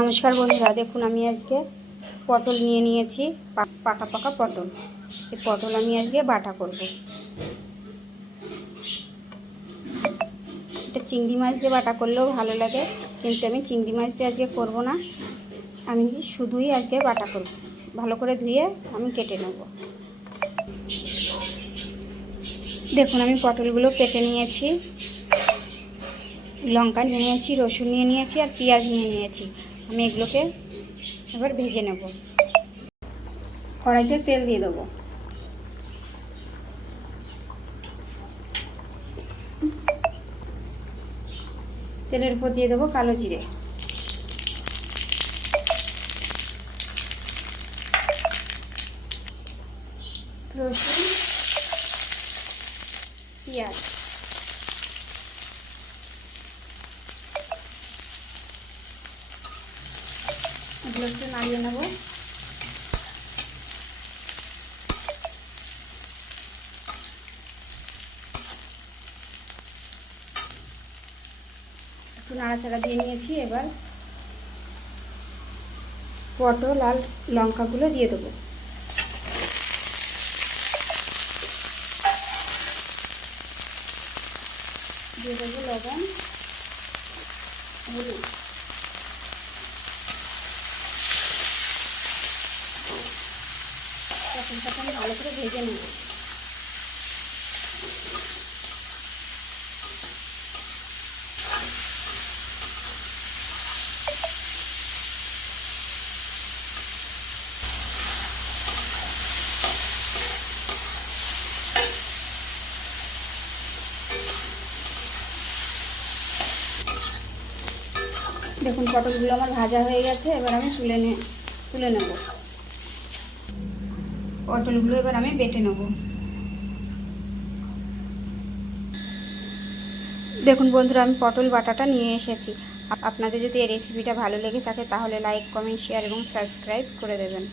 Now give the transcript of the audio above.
নমস্কার বন্ধুরা, দেখুন আমি আজকে পটল নিয়ে নিয়েছি, পাকা পাকা পটল। এই পটল আমি আজকে বাটা করব। এটা চিংড়ি মাছ দিয়ে বাটা করলেও ভালো লাগে, কিন্তু আমি চিংড়ি মাছ দিয়ে আজকে করব না। আমি শুধুই আজকে বাটা করব। ভালো করে ধুয়ে আমি কেটে নেব। দেখুন আমি পটলগুলো কেটে নিয়েছি, লঙ্কা নিয়ে নিয়েছি, রসুন নিয়ে নিয়েছি আর পেঁয়াজ নিয়ে নিয়েছি। আমি এগুলোকে এবার ভেজে নেব। কড়াইতে তেল দিয়ে দেবো। তেলের উপর দিয়ে দেবো কালো জিরে, রসুন, পেঁয়াজ, এগুলো একটু নাড়িয়ে নেব। একটু নাড়াচাড়া দিয়ে নিয়েছি। এবার পটল আর লঙ্কাগুলো দিয়ে দেবো। দিয়ে দেবো লবণ, হলুদ, পটলটাকে আমি ভালো করে ভেজে নেব। দেখুন পটলগুলো আমার ভাজা হয়ে গেছে। এবার আমি তুলে নেব পটলগুলো। এবার আমি বেটে নেব। দেখুন বন্ধুরা, আমি পটল বাটাটা নিয়ে এসেছি। আপনাদের যদি এই রেসিপিটা ভালো লেগে থাকে তাহলে লাইক, কমেন্ট, শেয়ার এবং সাবস্ক্রাইব করে দেবেন।